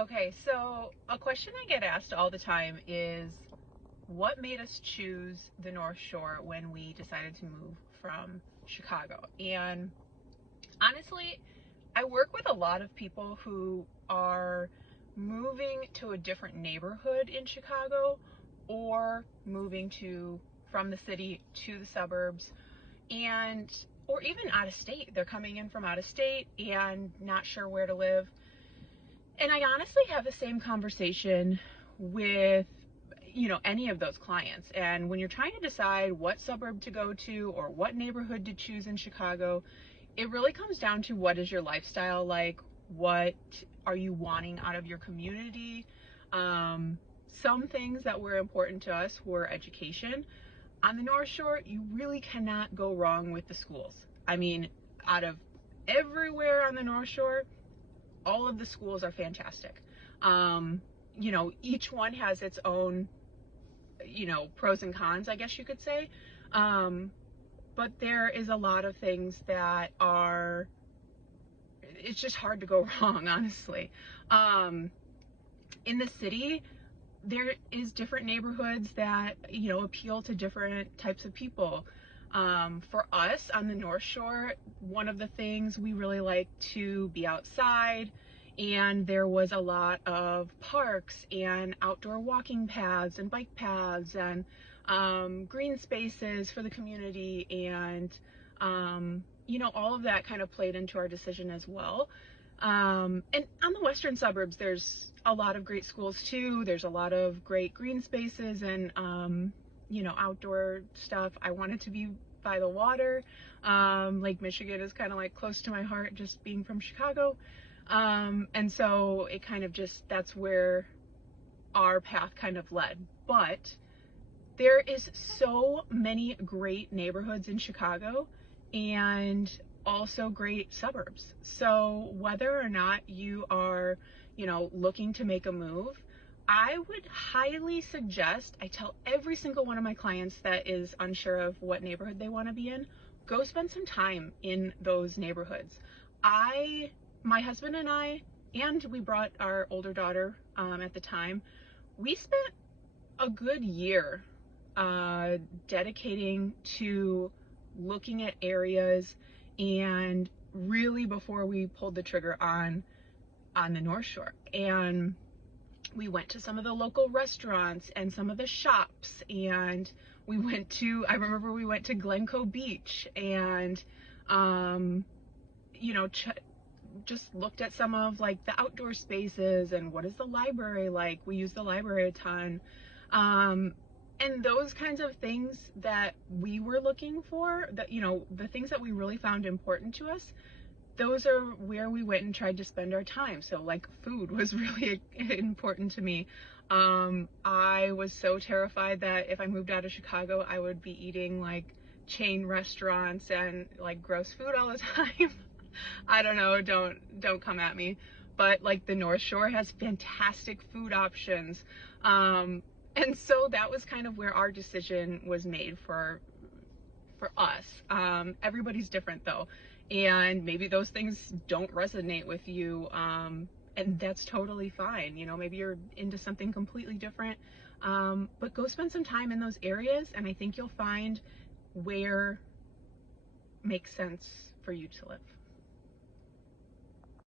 Okay, so a question I get asked all the time is what made us choose the North Shore when we decided to move from Chicago? And honestly, I work with a lot of people who are moving to a different neighborhood in Chicago or moving to from the city to the suburbs and or even out of state. They're coming in from out of state and not sure where to live. And I honestly have the same conversation with, any of those clients. And when you're trying to decide what suburb to go to or what neighborhood to choose in Chicago, it really comes down to what is your lifestyle like? What are you wanting out of your community? Some things that were important to us were education. On the North Shore, you really cannot go wrong with the schools. I mean, out of everywhere on the North Shore, all of the schools are fantastic. Each one has its own, pros and cons, I guess you could say. But there is a lot of things that it's just hard to go wrong, honestly. In the city, there is different neighborhoods that, appeal to different types of people. For us on the North Shore, one of the things we really like to be outside, and there was a lot of parks and outdoor walking paths and bike paths and green spaces for the community, and all of that kind of played into our decision as well. And on the western suburbs, there's a lot of great schools too. There's a lot of great green spaces and outdoor stuff. I wanted to be by the water. Lake Michigan is kind of like close to my heart, just being from Chicago. And so it kind of that's where our path kind of led. But there is so many great neighborhoods in Chicago and also great suburbs. So whether or not you are, looking to make a move, I would highly suggest, I tell every single one of my clients that is unsure of what neighborhood they want to be in, go spend some time in those neighborhoods. My husband and we brought our older daughter at the time, we spent a good year dedicating to looking at areas, and really before we pulled the trigger on the North Shore. And we went to some of the local restaurants and some of the shops, and I remember we went to Glencoe Beach and just looked at some of like the outdoor spaces and what is the library like. We use the library a ton. And those kinds of things that we were looking for, that, the things that we really found important to us, those are where we went and tried to spend our time. So like food was really important to me. I was so terrified that if I moved out of Chicago, I would be eating like chain restaurants and like gross food all the time. I don't know, don't come at me. But like the North Shore has fantastic food options. And so that was kind of where our decision was made for us. Everybody's different though, and maybe those things don't resonate with you, and that's totally fine. Maybe you're into something completely different, but go spend some time in those areas, and I think you'll find where makes sense for you to live.